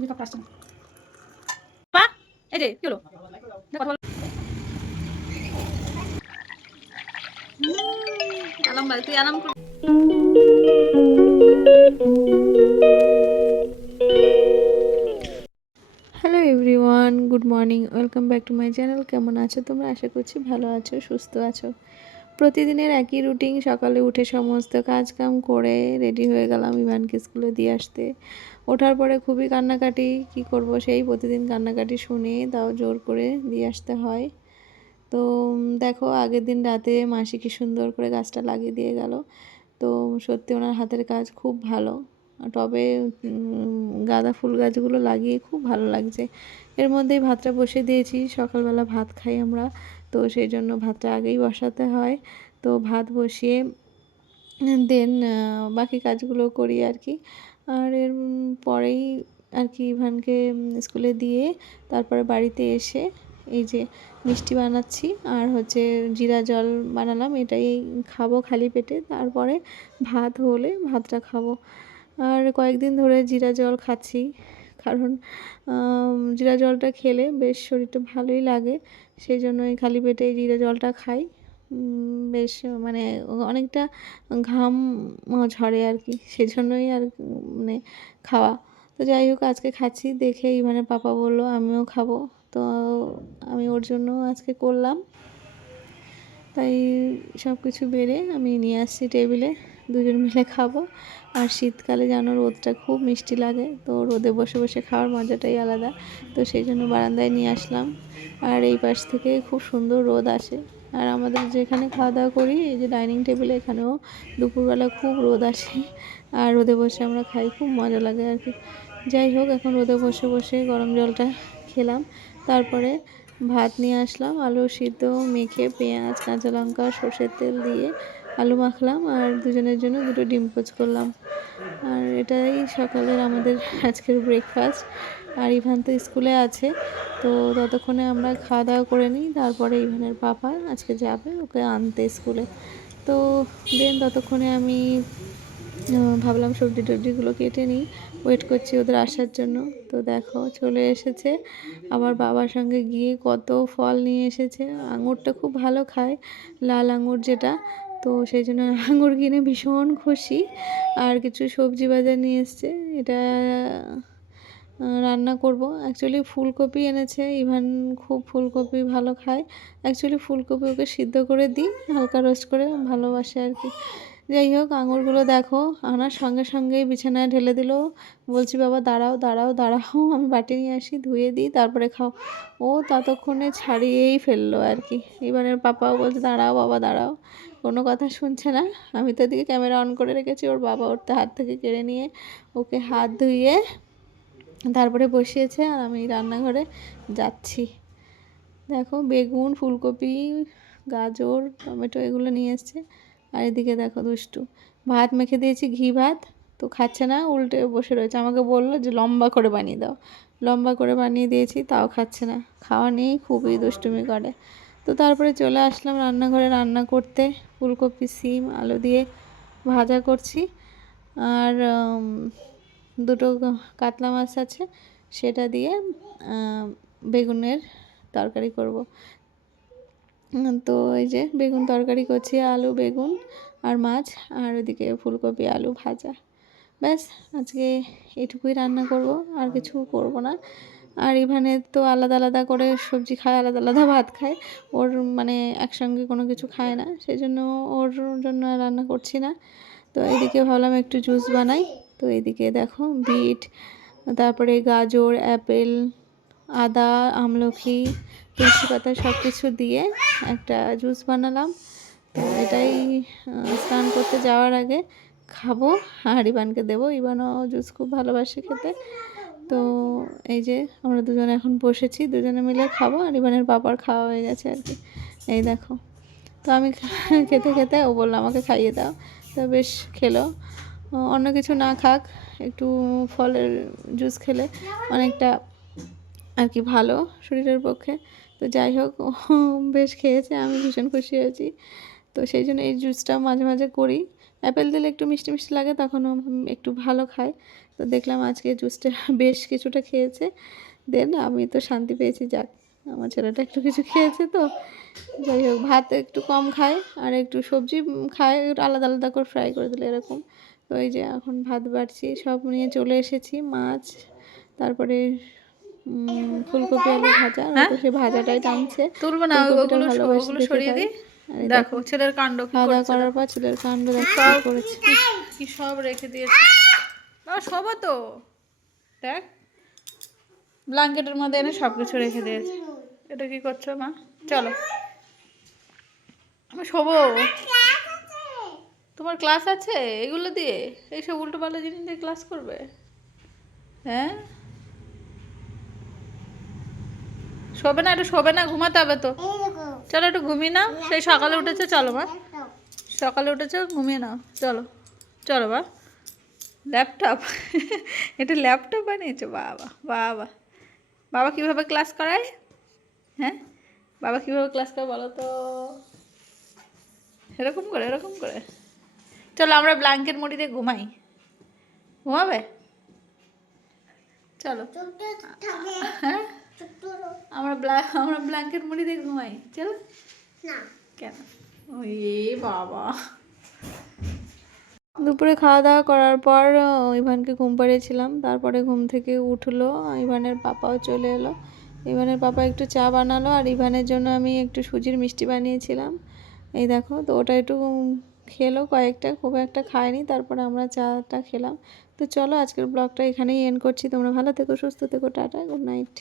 Makeup আসছে না পা এই যে কি হলো কথা বল আলাম ভাই তুই আরাম কর hello everyone, good morning, welcome back to my channel. কেমন আছো তোমরা? আশা করছি ভালো আছো, সুস্থ আছো। প্রতিদিনের একই রুটিন। সকালে উঠে সমস্ত কাজ কাম করে রেডি হয়ে গেলাম ইভানকে স্কুলে দিয়ে আসতে। ওঠার পরে খুবই কান্নাকাটি, কি করব, সেই প্রতিদিন কান্নাকাটি শুনে তাও জোর করে দিয়ে আসতে হয়। তো দেখো, আগের দিন রাতে মাসি কি সুন্দর করে গাছটা লাগিয়ে দিয়ে গেল। তো সত্যি ওনার হাতের কাজ খুব ভালো। টবে গাঁদা ফুল গাছগুলো লাগিয়ে খুব ভালো লাগছে। এর মধ্যেই ভাতটা বসিয়ে দিয়েছি, সকালবেলা ভাত খাই আমরা, তো সেই জন্য ভাতটা আগেই বসাতে হয়। তো ভাত বসিয়ে দেন বাকি কাজগুলো করি আর কি। আর এর পরেই আর কি ইভানকে স্কুলে দিয়ে তারপরে বাড়িতে এসে এই যে মিষ্টি বানাচ্ছি আর হচ্ছে জিরা জল বানালাম, এটাই খাবো খালি পেটে। তারপরে ভাত হলে ভাতটা খাবো। আর কয়েকদিন ধরে জিরা জল খাচ্ছি, কারণ জিরা জলটা খেলে বেশ শরীরটা ভালোই লাগে। সেই জন্যই খালি পেটে জিরা জলটা খাই। বেশ মানে অনেকটা ঘাম ঝরে আর কি, সেজন্যই আর মানে খাওয়া। তো যাই হোক, আজকে খাচ্ছি দেখে ইভানের পাপা বলল আমিও খাবো। তো আমি ওর জন্য আজকে করলাম, তাই সব কিছু বেড়ে আমি নিয়ে আসছি টেবিলে, দুজন মিলে খাবো। আর শীতকালে যেন রোদটা খুব মিষ্টি লাগে, তো রোদে বসে বসে খাওয়ার মজাটাই আলাদা। তো সেই জন্য বারান্দায় নিয়ে আসলাম। আর এই পাশ থেকে খুব সুন্দর রোদ আসে। আর আমাদের যেখানে খাওয়া দাওয়া করি, এই যে ডাইনিং টেবিলে, এখানেও দুপুরবেলা খুব রোদ আসে। আর রোদে বসে আমরা খাই, খুব মজা লাগে আর কি। যাই হোক, এখন রোদে বসে বসে গরম জলটা খেলাম। তারপরে ভাত নিয়ে আসলাম, আলু সিদ্ধ মেখে পেঁয়াজ কাঁচা লঙ্কা সর্ষের তেল দিয়ে আলু মাখলাম আর দুজনের জন্য দুটো ডিম পোচ করলাম। আর এটাই সকালের আমাদের আজকের ব্রেকফাস্ট। আর ইভান তো স্কুলে আছে, তো ততক্ষণে আমরা খাওয়া দাওয়া করে নিই। তারপরে ইভানের পাপা আজকে যাবে ওকে আনতে স্কুলে। তো দেন ততক্ষণে আমি ভাবলাম সবজি টবজিগুলো কেটে নিই, ওয়েট করছি ওদের আসার জন্য। তো দেখো চলে এসেছে, আবার বাবার সঙ্গে গিয়ে কত ফল নিয়ে এসেছে। আঙুরটা খুব ভালো খায়, লাল আঙুর যেটা, তো সেই জন্য আঙুর কিনে ভীষণ খুশি। আর কিছু সবজি বাজার নিয়ে এসছে, এটা রান্না করব। অ্যাকচুয়ালি ফুলকপি এনেছে, ইভান খুব ফুলকপি ভালো খায়। অ্যাকচুয়ালি ফুলকপি ওকে সিদ্ধ করে দিই, হালকা রোস্ট করে, ভালোবাসে আর কি। যাই হোক, আঙুরগুলো দেখো আনার সঙ্গে সঙ্গেই বিছানায় ঢেলে দিল। বলছি বাবা দাঁড়াও দাঁড়াও দাঁড়াও, আমি বাটি নিয়ে আসি, ধুয়ে দিই, তারপরে খাও। ও ততক্ষণে ছাড়িয়েই ফেললো আর কি। এবারের পাপাও বলছে দাঁড়াও বাবা দাঁড়াও, কোনো কথা শুনছে না। আমি তো এদিকে ক্যামেরা অন করে রেখেছি, ওর বাবা ওর হাত থেকে কেড়ে নিয়ে ওকে হাত ধুইয়ে তারপরে বসিয়েছে। আর আমি রান্নাঘরে যাচ্ছি। দেখো বেগুন ফুলকপি গাজর টমেটো এগুলো নিয়ে এসছে। আর এদিকে দেখো দুষ্টু, ভাত মেখে দিয়েছি ঘি ভাত, তো খাচ্ছে না, উল্টে বসে রয়েছে। আমাকে বললো যে লম্বা করে বানিয়ে দাও, লম্বা করে বানিয়ে দিয়েছি, তাও খাচ্ছে না। খাওয়া নেই, খুবই দুষ্টুমি করে। তো তারপরে চলে আসলাম রান্নাঘরে রান্না করতে। ফুলকপি সিম আলু দিয়ে ভাজা করছি। আর দুটো কাতলা মাছ আছে, সেটা দিয়ে বেগুনের তরকারি করব। তো এই যে বেগুন তরকারি করছি, আলু বেগুন আর মাছ, আর ওইদিকে ফুলকপি আলু ভাজা। ব্যাস, আজকে এটুকুই রান্না করব, আর কিছু করব না। আর ইভানের তো আলাদা আলাদা করে সবজি খায়, আলাদা আলাদা ভাত খায়। ওর মানে একসঙ্গে কোনো কিছু খায় না, সেই জন্য ওর জন্য আর রান্না করছি না। তো এদিকে ভাবলাম একটু জুস বানাই। তো এইদিকে দেখো বিট, তারপরে গাজর অ্যাপেল আদা আমলকি তুলসী পাতা সব কিছু দিয়ে একটা জুস বানালাম। তো এটাই স্নান করতে যাওয়ার আগে খাবো আর ইভানকে দেবো। ইভানও জুস খুব ভালোবাসে খেতে। তো এই যে আমরা দুজনে এখন বসেছি, দুজনে মিলে খাবো। আর ইভানের বাবার খাওয়া হয়ে গেছে আর কি, এই দেখো। তো আমি খেতে খেতে ও বললো আমাকে খাইয়ে দাও, তো বেশ খেলো। অন্য কিছু না খাক, একটু ফলের জুস খেলে অনেকটা আর কি ভালো শরীরের পক্ষে। তো যাই হোক, বেশ খেয়েছে, আমি ভীষণ খুশি হয়েছি। তো সেই জন্য এই জুসটা মাঝে মাঝে করি। অ্যাপেল দিলে একটু মিষ্টি মিষ্টি লাগে, তখন ও একটু ভালো খায়। তো দেখলাম আজকে জুসটা বেশ কিছুটা খেয়েছে, দেন আমি তো শান্তি পেয়েছি, যাক আমার ছেলেটা একটু কিছু খেয়েছে। তো যাই হোক, ভাত একটু কম খায় আর একটু সবজি খায় আলাদা আলাদা করে ফ্রাই করে দিলে এরকম। তো এই যে এখন ভাত বাড়ছি, সব নিয়ে চলে এসেছি, মাছ, তারপরে ফুলকপি আলু ভাজা, আর হ্যাঁ তো সে ভাজাটাই টানছে। তুলবো না, ফুলকপিটা ওগুলো ভালোবাসি ওগুলো দেখে সরিয়ে তাই। দিই। আর এই দেখো ছেলের কাণ্ড কি খাওয়া দাওয়া করছে, করার দেখো পর ছেলের কাণ্ড দেখো সব কি করেছে। কি সব রেখে দিয়েছে। বাবা শোবো তো, দেখ ব্ল্যাঙ্কেটের মধ্যে এনে সব কিছু রেখে দিয়েছে। এটা কি করছো মা? চলো আমি শোবো। তোমার ক্লাস আছে এগুলো দিয়ে? এইসব উল্টো পাল্টা জিনিস দিয়ে ক্লাস করবে? হ্যাঁ শোবে না, একটু শোবে না, ঘুমাতে হবে তো। চলো একটু ঘুমিয়ে নাও, সেই সকালে উঠেছে। চলো মা, সকালে উঠেছে, ঘুমিয়ে নাও। চলো চলো বা। ল্যাপটপ এটা ল্যাপটপ বানিয়েছো? বাবা বাবা, বাবা কীভাবে ক্লাস করায়? হ্যাঁ বাবা কীভাবে ক্লাস করে বলো তো? এরকম করে, এরকম করে। চলো আমরা ব্ল্যাঙ্কেট মুড়ি দিয়ে ঘুমাই। ঘুমাবে? চলো হ্যাঁ আমরা ব্ল্যাঙ্কেট মুড়ি দিয়ে ঘুমাই, চলো। কেন? ওই বাবা। দুপুরে খাওয়া দাওয়া করার পর ইভানকে ঘুম পাড়িয়েছিলাম, তারপরে ঘুম থেকে উঠলো, ইভানের পাপাও চলে এলো। ইভানের পাপা একটু চা বানালো, আর ইভানের জন্য আমি একটু সুজির মিষ্টি বানিয়েছিলাম। এই দেখো, তো ওটা একটু খেলো কয়েকটা, খুব একটা খায়নি, তারপরে আমরা চাটা খেলাম। তো চলো আজকের ব্লগটা এখানেই এন্ড করছি। তোমরা ভালো থেকো, সুস্থ থেকো, টাটা, গুড নাইট।